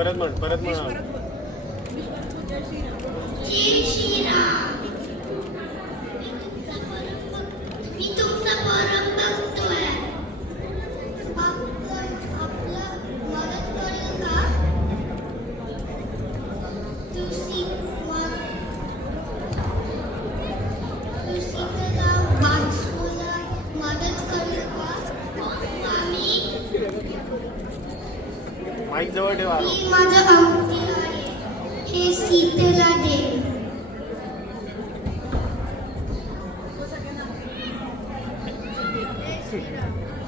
परत म्हण. जय श्रीराम. मी तुमचा परम भक्त आहे. आपलं मदत करेल का? तू सीतेला वाचवायला मदत करेल का? स्वामी, माईक जवळ ठेवा. ही माझं अंगठी आहे, हे सीतेला दे.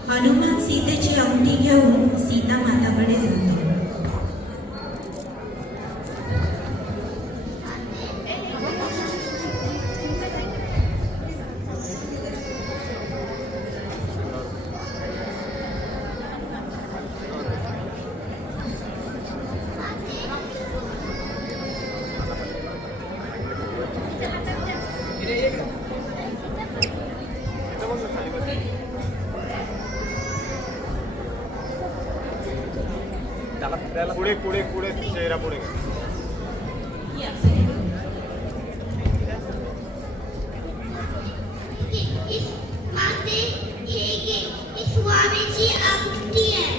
हनुमान सीतेची अंगठी घेऊन सीता माताकडे जातो. पुढे चेहरा पुढे. स्वामीची अंगठी आहे.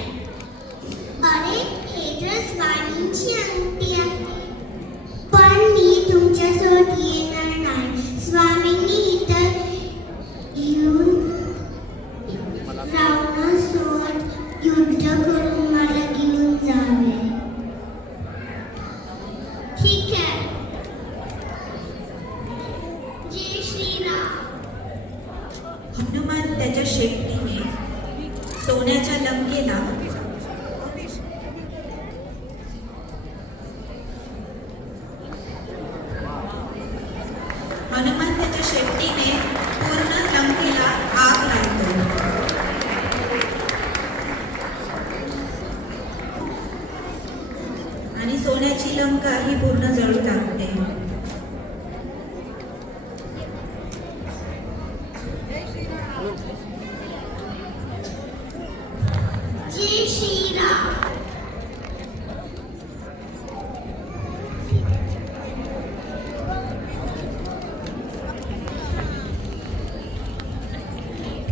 अरे हे तर स्वामींची अंगठी आहे. पण मी तुमच्यासोबत येणार नाही. स्वामींनी इतर येऊन रावणासोबत युद्ध करून मला घेऊन जावे. ठीक आहे. जय श्रीराम. हनुमान त्याच्या शेपटीने सोन्याच्या लंकेला पूर्ण लंकेला आग लावतो. आणि सोन्याची लंका ही पूर्ण जळू लागते. जय श्रीराम.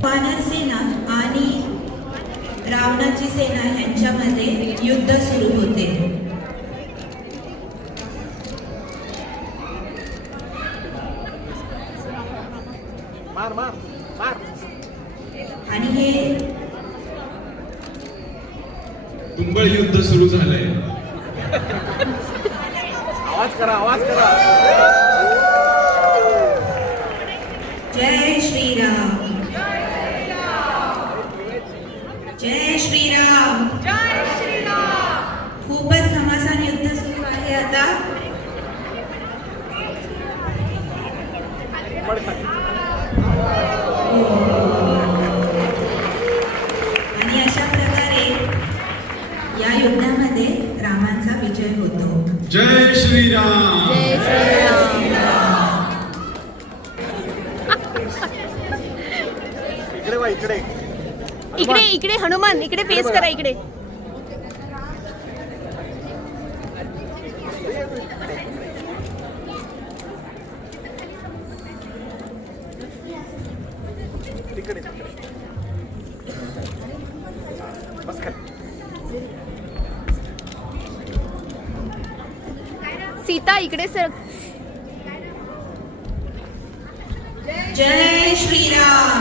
वानर सेना आणि रावणाची सेना यांच्यामध्ये युद्ध सुरू होते. आणि हे तुंबळ युद्ध सुरू झालंय. आवाज करा. जय श्रीराम. जय श्रीराम. खूपच घमासान युद्ध सुरू आहे आता. आणि अशा प्रकारे या युद्धामध्ये रामांचा विजय होतो. जय श्रीराम. इकडे हनुमान इकडे फेस करा. इकडे सीता इकडे सर. जय श्रीराम.